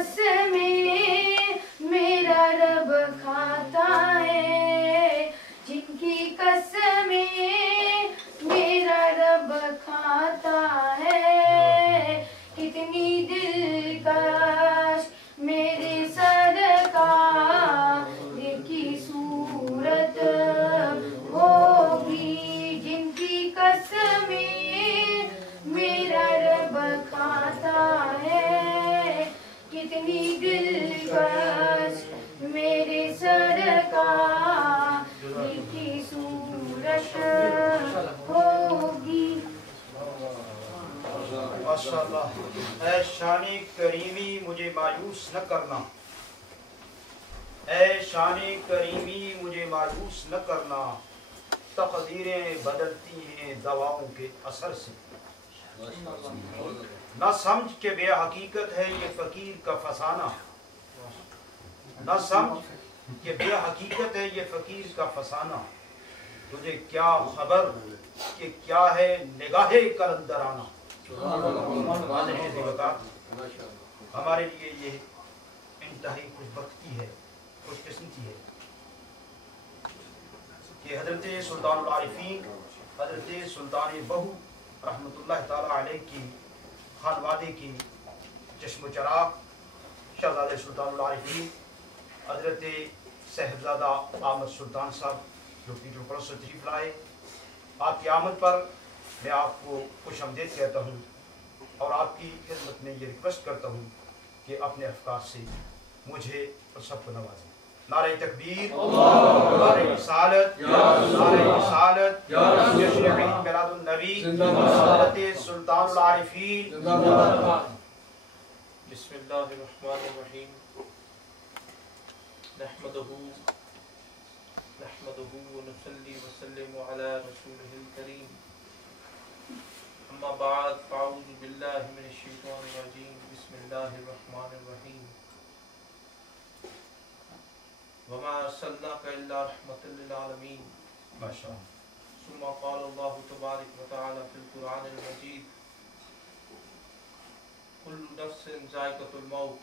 कसमें मेरा रब खाता है, जिनकी कसमें मेरा रब खाता है। कितनी दिलकश मेरे सरकार की सूरत होगी, जिनकी कसमें मेरा रब खाता है। कितनी दिलकश मेरे सरकार की सूरत होगी। माशाअल्लाह। ऐ शान-ए करीमी मुझे मायूस न करना, ऐ शान-ए करीमी मुझे मायूस न करना, तकदीरें बदलती हैं दवाओं के असर से। न समझ के बेहकीकत है ये फकीर का फसाना, न समझ के बेहकीकत है ये फकीर का फसाना। तुझे क्या खबर कि क्या है निगाहे कलंदराना। हमारे लिए ये इंतहाई खुशबख्ती है, खुशकिस्मती है कि हजरत सुल्तानुल आरिफीन हजरत सुल्तान बहू रहमतुल्लाह ताला अलैह की खानवादे की चश्म चराग शहजादे सुल्तानुल आरिफीन हजरत साहिबजादा आमद सुल्तान साहब जो कि जो परसों तशरीफ लाए, आपकी आमद पर मैं आपको खुशामदीद कहता हूँ और आपकी खिदमत में ये रिक्वेस्ट करता हूँ कि अपने अफकार से मुझे और सबको नवाजें। नारे तकबीर, नारे रिसालत, नारे रिसालत, जश्न ईद मिलादुन नबी, हज़रत सुल्तानुल आरिफीन। बिस्मिल्लाहिर्रहमानिर्रहीम। नहमदुहु व नसल्ली व सल्लिमु अला रसूलिहिल करीम। अम्मा बाद फ़अऊज़ु बिल्लाहि मिनश शैतानिर रजीम। बिस्मिल्लाहिर्रहमानिर्रहीम। वमा अर्सलनाका इल्ला रहमतल लिल आलमीन। माशाअल्लाह। सुम्मा क़ाल अल्लाहु तबारक व तआला फ़िल क़ुरआनिल मजीद कुल्लु नफ्सिन ज़ाइक़तुल मौत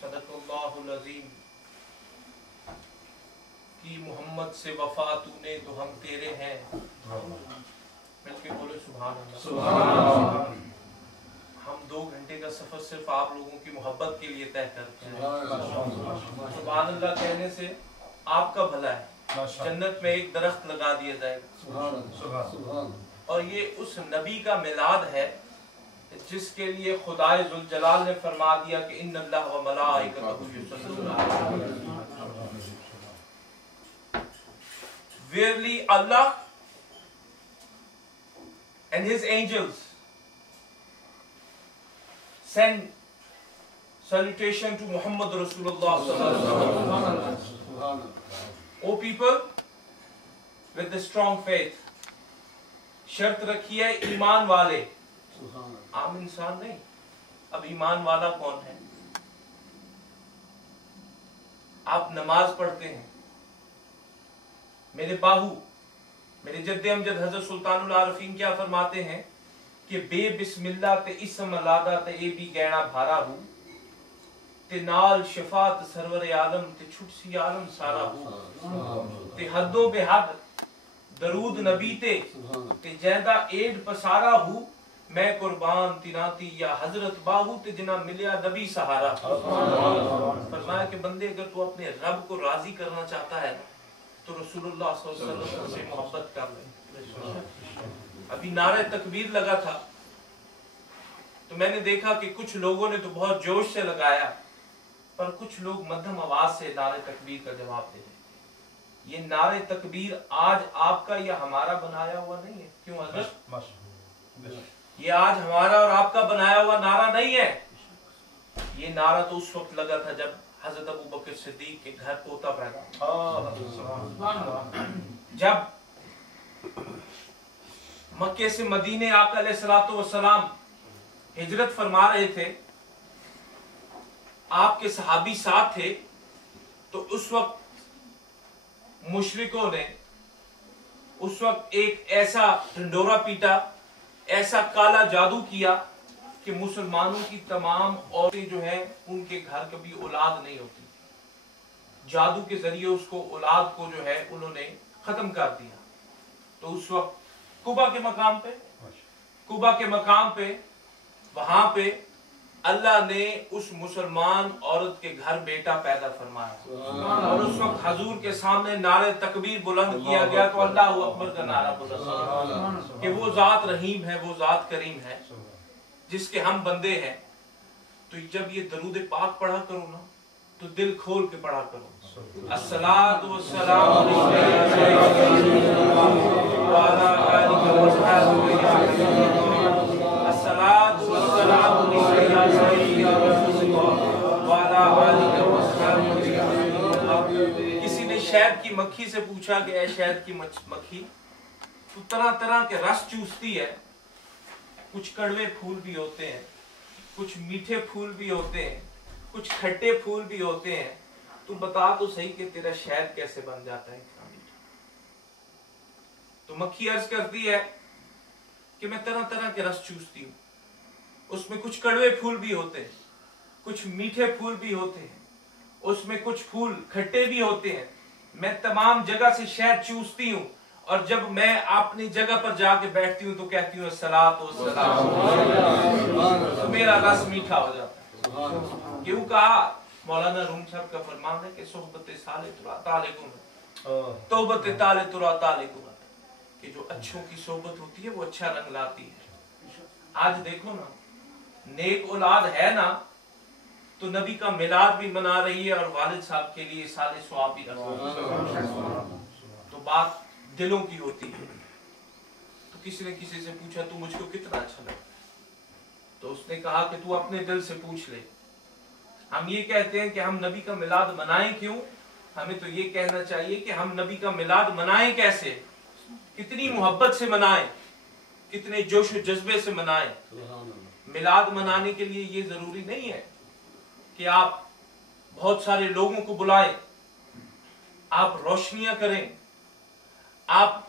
सदक़ल्लाहुल अज़ीम। कि मोहम्मद से वफा तूने तो हम तेरे हैं। मिलके बोले सुभान अल्लाह। सुभान अल्लाह। हम 2 घंटे का सफर सिर्फ आप लोगों की मोहब्बत के लिए तय करते हैं। सुभान अल्लाह कहने से आपका भला है। जन्नत में एक दरख्त लगा दिया जाएगा और ये उस नबी का मिलाद है जिसके लिए खुदाए जुल जलाल ने फरमा दिया कि इन्नल्लाह व मलाइकतहु युसल्लूना अलैहि। Verily Allah and His angels send salutation to Muhammad Rasulullah sallallahu alaihi wasallam. O people with the strong faith, शर्त रखिए ईमान वाले, आम इंसान नहीं। अब ईमान वाला कौन है? आप नमाज पढ़ते हैं, मेरे बाहू मेरे जद्दे अमजद हजरत सुल्तानुल आरिफीन क्या फरमाते हैं कि बे बिस्मिल्लाह ते इसम अलादा ते ए भी गैना भारा हूँ ते नाल शफात सरवर आलम ते छुटसी आलम सारा हूँ ते हदों बेहद दरूद नबी ते जैदा एड पसारा हूँ मैं कुर्बान तिनाती या हजरत बाहू ते जिना मिलिया नबी सहारा। फरमाया कि बंदे अगर तू अपने रब को राजी करना चाहता है तो रसूलुल्लाह सल्लल्लाहु अलैहि वसल्लम से मोहब्बत कर ले। अभी नारे तकबीर लगा था तो मैंने देखा कि कुछ लोगों ने तो बहुत जोश से लगाया पर कुछ लोग मध्यम आवाज से नारे तकबीर का जवाब दे रहे। ये नारे तकबीर आज आपका या हमारा बनाया हुआ नहीं है। क्यों हजरत? ये आज हमारा और आपका बनाया हुआ नारा नहीं है। ये नारा तो उस वक्त लगा था जब हजरत अबू बकर सिद्दीक के घर पोता पैदा, जब मक्के से मदीने आका अलैहिस्सलातु वस्सलाम हिजरत फरमा रहे थे, आपके सहाबी साथ थे, तो उस वक्त मुशरिकों ने उस वक्त एक ऐसा ढंडोरा पीटा, ऐसा काला जादू किया کہ مسلمانوں کی تمام عورتیں جو ہیں ان کے گھر کبھی اولاد نہیں ہوتی. جادو کے ذریعے اس کو اولاد کو جو ہے انہوں نے ختم کر دیا. تو اس وقت قبا کے مقام پہ وہاں پہ اللہ نے اس مسلمان عورت کے گھر بیٹا پیدا فرمایا اور اس وقت حضور کے سامنے نعرہ تکبیر بلند کیا گیا تو اللہ اکبر کا نعرہ بلند کیا کہ وہ ذات رحیم ہے، وہ ذات کریم ہے جس کے ہم بندے ہیں. تو جب یہ درود پاک پڑھا کرو نا تو دل کھول کے پڑھا کرو. الصلاۃ والسلام کسی نے شہد کی مکھی سے پوچھا کہ اے شہد کی مکھی تو طرح طرح کے رس چوستی ہے، کچھ کڑوے پھول بھی ہوتے ہیں، کچھ میٹھے پھول بھی ہوتے ہیں، کچھ کھٹے پھول بھی ہوتے ہیں، تو بتا تو صحیح کہ تیرا شہد کیسے بن جاتا ہے. تو مکھی عرض کرتی ہے کہ میں طرح طرح کے رس چوستی ہوں، اس میں کچھ کڑوے پھول بھی ہوتے ہیں، کچھ میٹھے پھول بھی ہوتے ہیں، اس میں کچھ پھول کھٹے بھی ہوتے ہیں، میں تمام جگہ سے شہد چوستی ہوں اور جب میں اپنی جگہ پر جا کے بیٹھتی ہوں تو کہتی ہوں الصلاۃ والسلام، تو میرا رس میٹھا ہو جاتا ہے. کیوں کہا؟ مولانا روم صاحب کا فرمان ہے کہ صحبت صالح ترا طالق توبت طالع ترا طالق، کہ جو اچھوں کی صحبت ہوتی ہے وہ اچھا رنگ لاتی ہے. آج دیکھو نا، نیک اولاد ہے نا تو نبی کا میلاد بھی منا رہی ہے اور والد صاحب کے لیے سال ثواب بھی رکھ. تو بات دلوں کی ہوتی ہے. تو کسی نے کسی سے پوچھا تو مجھ کو کتنا اچھا لگتا ہے، تو اس نے کہا کہ تو اپنے دل سے پوچھ لے. ہم یہ کہتے ہیں کہ ہم نبی کا میلاد منائیں کیوں؟ ہمیں تو یہ کہنا چاہیے کہ ہم نبی کا میلاد منائیں کیسے، کتنی محبت سے منائیں، کتنے جوش و جذبے سے منائیں. میلاد منانے کے لیے یہ ضروری نہیں ہے کہ آپ بہت سارے لوگوں کو بلائیں، آپ روشنیاں کریں، آپ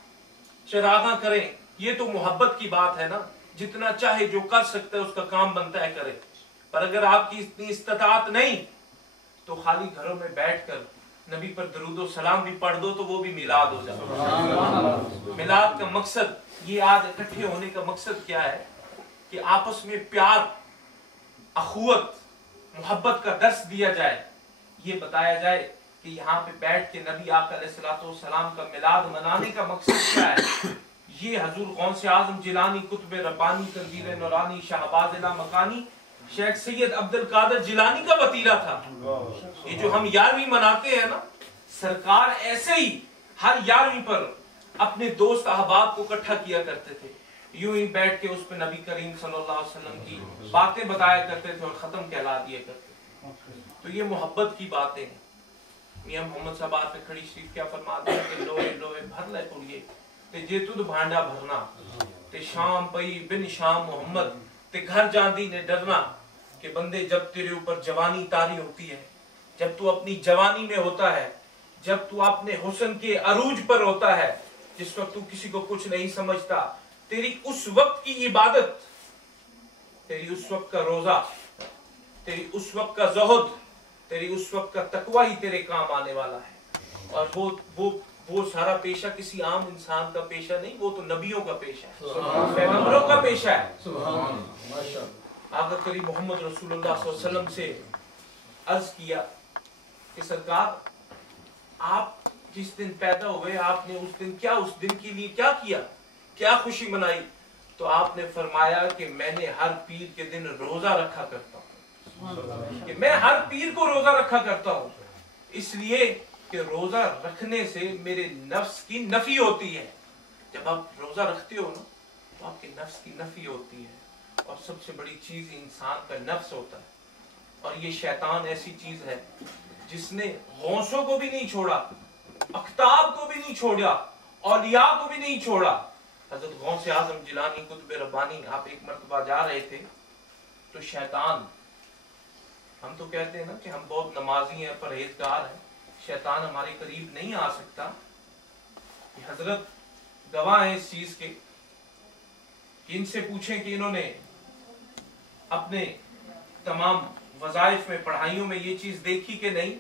چراغاں کریں. یہ تو محبت کی بات ہے نا، جتنا چاہے جو کر سکتا ہے اس کا کام بنتا ہے کرے. پر اگر آپ کی اتنی استطاعت نہیں تو خالی گھروں میں بیٹھ کر نبی پر درود و سلام بھی پڑھ دو تو وہ بھی میلاد ہو جائے. میلاد کا مقصد یہ، آج اکٹھے ہونے کا مقصد کیا ہے کہ آپس میں پیار، اخوت، محبت کا درس دیا جائے. یہ بتایا جائے کہ یہاں پہ بیٹھ کے نبی آقا علیہ الصلوۃ والسلام کا میلاد منانے کا مقصد کیا ہے. یہ حضور غوث اعظم جیلانی، قطب ربانی، قندیل نورانی، شہباز لامکانی، شیخ سید عبد القادر جیلانی کا وتیرہ تھا. یہ جو ہم 11ویں مناتے ہیں نا، سرکار ایسے ہی ہر 11ویں پر اپنے دوست احباب کو اکٹھا کیا کرتے تھے، یوں ہی بیٹھ کے اس پہ نبی کریم صلی اللہ علیہ وسلم کی باتیں بتایا کرتے تھے اور ختم کہلا دیا کرتے تھے. تو یہ محبت کی باتیں ہیں. میاں محمد صاحب آپ کھڑی شریف کیا فرماتے ہیں کہ لوہے لوہے بھر لے پڑیے تے جے تد بھانڈا بھرنا تے شام پئی بن شام محمد تے گھر جاندی نے ڈرنا. کہ بندے جب تیرے اوپر جوانی طاری ہوتی ہے، جب تو اپنی جوانی میں ہوتا ہے، جب تو اپنے حسن کے عروج پر ہوتا ہے، جس وقت تو کسی کو کچھ نہیں سمجھتا، تیری اس وقت کی عبادت، تیری اس وقت کا روزہ، تیری اس وقت کا زہد، تیری اس وقت کا تقوی ہی تیرے کام آنے والا ہے. اور وہ سارا پیشہ کسی عام انسان کا پیشہ نہیں، وہ تو نبیوں کا پیشہ ہے، پیغمبروں کا پیشہ ہے. آقا کریم محمد رسول اللہ صلی اللہ علیہ وسلم سے عرض کیا کہ سرکار آپ جس دن پیدا ہوئے آپ نے اس دن کے لیے کیا کیا، کیا خوشی منائی؟ تو آپ نے فرمایا کہ میں نے ہر پیر کے دن روزہ رکھا کرتا ہوں. کہ میں ہر پیر کو روزہ رکھا کرتا ہوں اس لیے کہ روزہ رکھنے سے میرے نفس کی نفی ہوتی ہے. جب آپ روزہ رکھتے ہو نا تو آپ کے نفس کی نفی ہوتی ہے. اور سب سے بڑی چیز انسان کا نفس ہوتا ہے. اور یہ شیطان ایسی چیز ہے جس نے غوثوں کو بھی نہیں چھوڑا، اقطاب کو بھی نہیں چھوڑا، اولیاء کو بھی نہیں چھوڑا. حضرت غوث اعظم جیلانی قطب ربانی آپ ایک مرتبہ جا رہے تھے تو شیطان، ہم تو کہتے ہیں نا کہ ہم بہت نمازی ہیں، پرہیزگار ہیں، شیطان ہمارے قریب نہیں آ سکتا. حضرت گواہ ہیں اس چیز کے کہ ان سے پوچھیں کہ انہوں نے अपने तमाम वज़ाइफ में, पढ़ाइयों में ये चीज देखी कि नहीं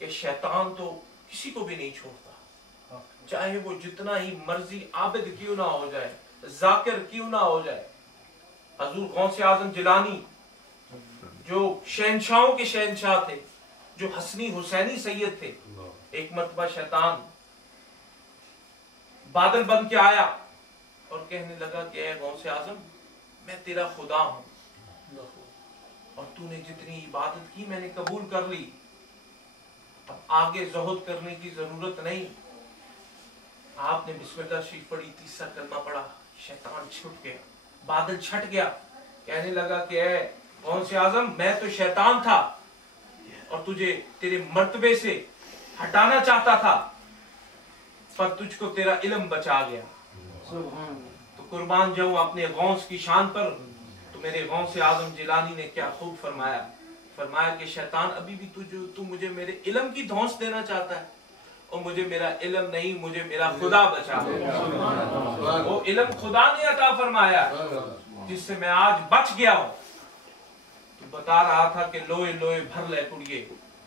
कि शैतान तो किसी को भी नहीं छोड़ता, चाहे वो जितना ही मर्जी आबिद क्यों ना हो जाए, जाकिर क्यों ना हो जाए। हजूर गौसे आजम जिलानी जो शहनशाहों के शहनशाह थे, जो हसनी हुसैनी सैयद थे, एक मरतबा शैतान बादल बन के आया और कहने लगा कि ऐ गौसे आजम, मैं तेरा खुदा हूं और तूने जितनी इबादत की मैंने कबूल कर ली, अब आगे ज़ुहद करने की जरूरत नहीं। आपने बिस्मिल्लाह शरीफ पढ़ी, तीसरा कलमा पढ़ा, शैतान छुट गया, बादल छट गया, कहने लगा कि ऐ गौसे आजम, मैं तो शैतान था और तुझे तेरे मर्तबे से हटाना चाहता था, पर तुझको तेरा इल्म बचा गया। तो कुर्बान जाऊं अपने गौस की शान पर। तो मेरे गौसे आजम जिलानी ने क्या खूब फरमाया, फरमाया कि शैतान अभी भी तू मुझे मेरे इल्म की धौंस देना चाहता है, और मुझे मेरा इल्म नहीं, मुझे मेरा खुदा बचा। वो इल्म खुदा ने अता फरमाया जिससे मैं आज बच गया हूं। तो बता रहा था कि लोए लोए भर ले कुड़िए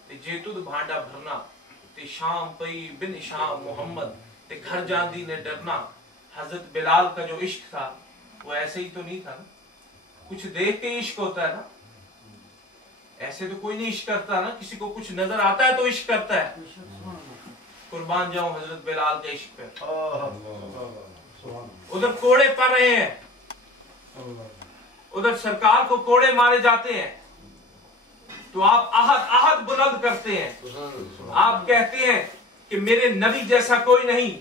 ते जेतुद भांडा भरना, ते शाम पई बिन शाम मोहम्मद ते घर जांदी ने डरना। हजरत बिलाल का जो इश्क था वो ऐसे ही तो नहीं था ना, कुछ देख के इश्क होता है ना, ऐसे तो कोई नहीं इश्क करता ना, किसी को कुछ नजर आता है तो इश्क करता है। कुर्बान जाऊं हजरत बिलाल के इश्क पे। उधर कोड़े पड़ रहे हैं, उधर सरकार को कोड़े मारे जाते हैं, तो आप आहद आहद बुलंद करते हैं। आप कहते हैं कि मेरे नबी जैसा कोई नहीं,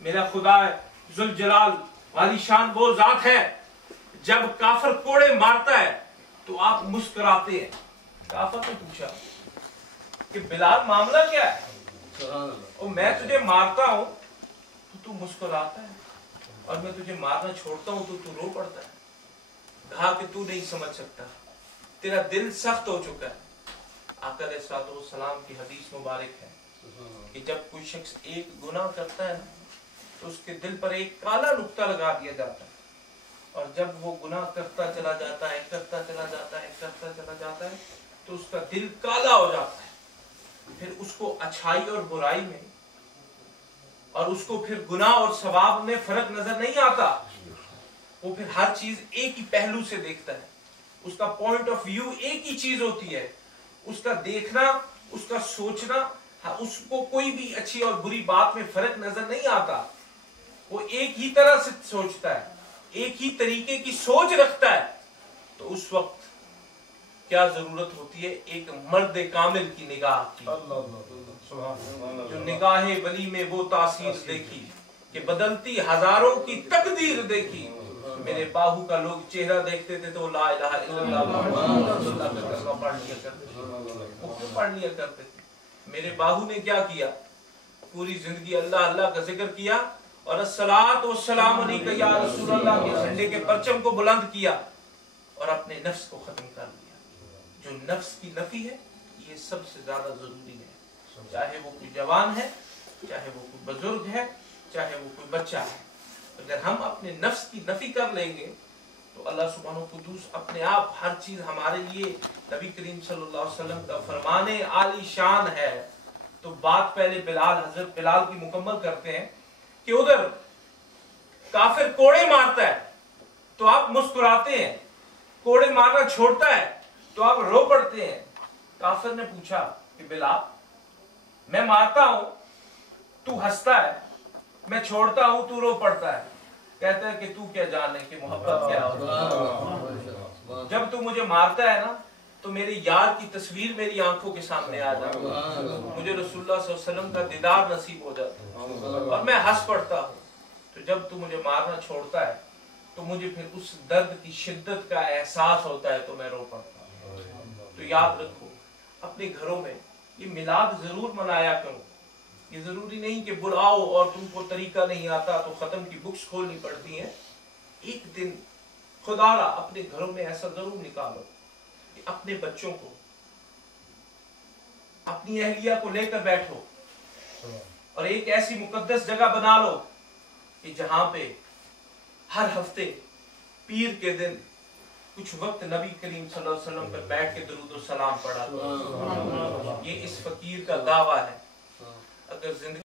मेरा खुदा जुल जलाल वाली शान वो जात है। जब काफिर कोड़े मारता है तो आप मुस्कुराते हैं। काफिर ने पूछा कि बिलाल मामला क्या है, और मैं तुझे मारता हूं तो तू मुस्कुराता है, और मैं तुझे मारना छोड़ता हूं तो तू रो पड़ता है। कहा कि तू नहीं समझ सकता, तेरा दिल सख्त हो चुका है। आका अलैहिस्सलाम की हदीस मुबारक है कि जब कोई शख्स एक गुनाह करता है ना, तो उसके दिल पर एक काला नुक्ता लगा दिया जाता है, और जब वो गुनाह करता चला जाता है, करता चला जाता है, करता चला जाता है, तो उसका दिल काला हो जाता है। फिर उसको अच्छाई और बुराई में, और उसको फिर गुनाह और सवाब में फर्क नजर नहीं आता। वो फिर हर चीज एक ही पहलू से देखता है, उसका पॉइंट ऑफ व्यू एक ही चीज होती है, उसका देखना, उसका सोचना, उसको कोई भी अच्छी और बुरी बात में फर्क नजर नहीं आता। वो एक ही तरह से सोचता है, एक ही तरीके की सोच रखता है। तो उस वक्त क्या जरूरत होती है, एक मर्द कामिल की निगाह की, जो निगाहे वली में वो तासीर देखी कि बदलती हजारों की तकदीर देखी। मेरे बाहू का लोग चेहरा देखते थे तो ला इलाहा इल्लल्लाह पढ़ लिया करते थे। वो क्यों पढ़ लिया करते थे? मेरे बाहू ने क्या किया, पूरी जिंदगी अल्लाह अल्लाह का जिक्र किया, और अस्सलात वस्सलाम अलैका या रसूल अल्लाह के झंडे के परचम को बुलंद किया, और अपने नफ्स को खत्म कर लिया। जो नफ्स की नफी है, ये सबसे ज्यादा जरूरी है। चाहे वो कोई जवान है, चाहे वो कोई बुजुर्ग है, चाहे वो कोई बच्चा है। अगर हम अपने नफ्स की नफी कर लेंगे तो अल्लाह सुब्हानहू कुद्दूस अपने आप हर चीज हमारे लिए, नबी करीम सल्लल्लाहु अलैहि वसल्लम का फरमाने आली शान है। तो बात पहले हजरत बिलाल की मुकम्मल करते हैं कि उधर काफिर कोड़े मारता है तो आप मुस्कुराते हैं, कोड़े मारना छोड़ता है तो आप रो पड़ते हैं। काफिर ने पूछा कि बिलाल, मैं मारता हूं तू हंसता है, मैं छोड़ता हूं तू रो पड़ता है। कहता है कि तू क्या जाने कि मोहब्बत क्या होती है। जब तू मुझे मारता है ना, तो मेरे यार की तस्वीर मेरी आंखों के सामने आ जाती है, मुझे रसूलुल्लाह सल्लल्लाहु अलैहि वसल्लम का दीदार नसीब हो जाता है, और मैं हंस पड़ता हूँ। तो जब तू मुझे मारना छोड़ता है तो मुझे फिर उस दर्द की शिद्दत का एहसास होता है, तो मैं रो पड़ता हूँ। तो याद रखो, अपने घरों में ये मिलाद जरूर मनाया करो। ये जरूरी नहीं कि बुलाओ और तुमको तरीका नहीं आता तो खत्म की बुक्स खोलनी पड़ती हैं। एक दिन खुदारा अपने घरों में ऐसा जरूर निकालो कि अपने बच्चों को, अपनी अहलिया को लेकर बैठो, और एक ऐसी मुकद्दस जगह बना लो कि जहां पे हर हफ्ते पीर के दिन कुछ वक्त नबी करीम सल्लल्लाहु अलैहि वसल्लम पर बैठ के दरूद और सलाम पढ़ा। ये इस फकीर का दावा है। अगर जिंदगी